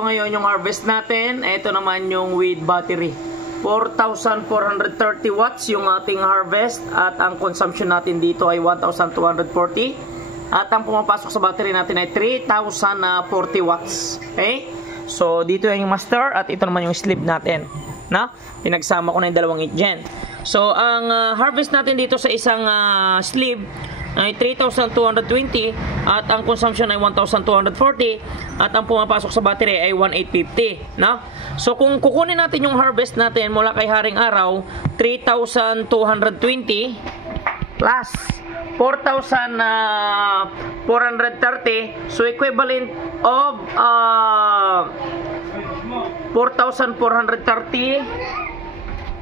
ito ngayon yung harvest natin. Ito naman yung with battery. 4,430 watts yung ating harvest. At ang consumption natin dito ay 1,240. At ang pumapasok sa battery natin ay 3,040 watts. Okay? So, dito yung master at ito naman yung sleeve natin. Na? Pinagsama ko na yung dalawang 8 gen. So, ang harvest natin dito sa isang sleeve ay 3,220 at ang consumption ay 1,240 at ang pumapasok sa battery ay 1,850, no? So kung kukunin natin yung harvest natin mula kay Haring Araw, 3,220 plus 4,430, so equivalent of 4,430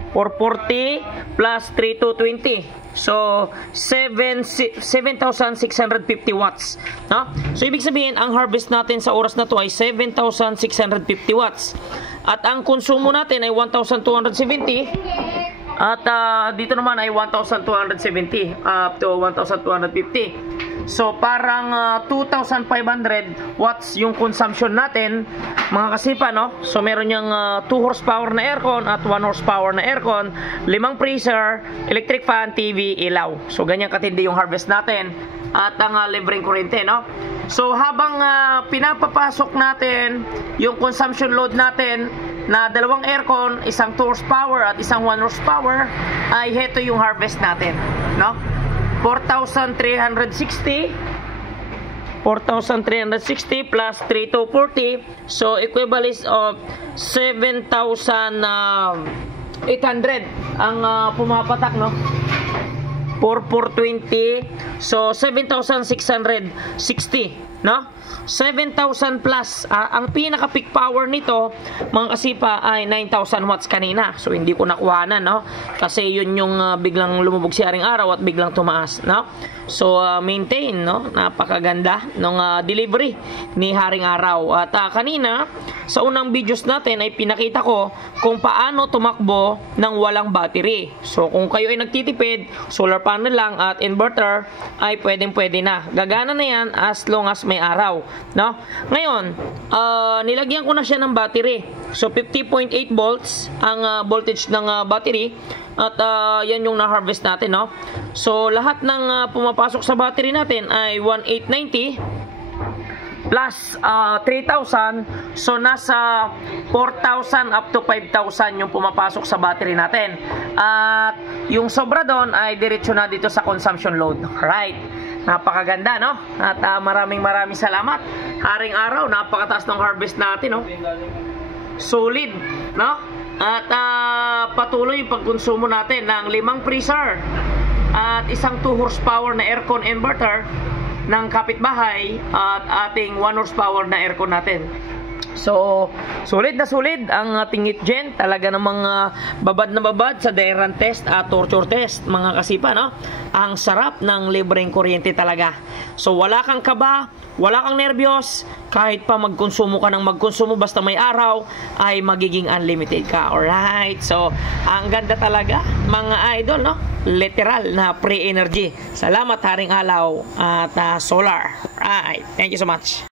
440 plus 3,220. So, 7,650 watts. No? So, ibig sabihin, ang harvest natin sa oras na to ay 7,650 watts. At ang konsumo natin ay 1,270. At dito naman ay 1,270 up to 1,250. So, parang 2,500 watts yung consumption natin, mga kasipa, no? So, meron niyang 2 horsepower na aircon at 1 horsepower na aircon, 5 freezer, electric fan, TV, ilaw. So, ganyan katindi yung harvest natin. At ang libreng kuryente, no? So, habang pinapapasok natin yung consumption load natin na 2 aircon, isang 2 horsepower at isang 1 horsepower, ay heto yung harvest natin, no? 4,360 plus 3,240, so equivalent of 7,800 ang pumapatak, no? 4,420, so 7,660, no? 7,000 plus. Ang pinaka peak power nito, mga kasipa, ay 9,000 watts kanina. So hindi ko nakuhanan, no? Kasi yun yung biglang lumubog si Haring Araw at biglang tumaas, no? So maintain, no? Napakaganda ng delivery ni Haring Araw. At kanina sa unang videos natin ay pinakita ko kung paano tumakbo ng walang battery. So kung kayo ay nagtitipid, solar panel lang at inverter, ay pwedeng-pwede na. Gagana na yan as long as may araw, no? Ngayon, nilagyan ko na siya ng battery. So 50.8 volts ang voltage ng battery. At yan yung na-harvest natin, no? So lahat ng pumapasok sa battery natin ay 1,890 plus 3,000. So nasa 4,000 up to 5,000 yung pumapasok sa battery natin. At yung sobra doon ay diretso na dito sa consumption load. Right? Napakaganda, no? At maraming salamat, Haring Araw. Napakataas ng harvest natin, no? Solid, no? At patuloy yung pagkonsumo natin ng 5 freezer at isang 2 horsepower na aircon inverter ng kapitbahay at ating 1 horsepower na aircon natin. So, sulit na sulit ang ating 8 gen. Talaga namang babad na babad sa dry run test at torture test, mga kasipa, no? Ang sarap ng libreng kuryente talaga. So, wala kang kaba, wala kang nervyos. Kahit pa magkonsumo ka ng magkonsumo, basta may araw, ay magiging unlimited ka. Alright? So, ang ganda talaga, mga idol, no? Literal na free energy. Salamat, Haring Araw at Solar. Alright. Thank you so much.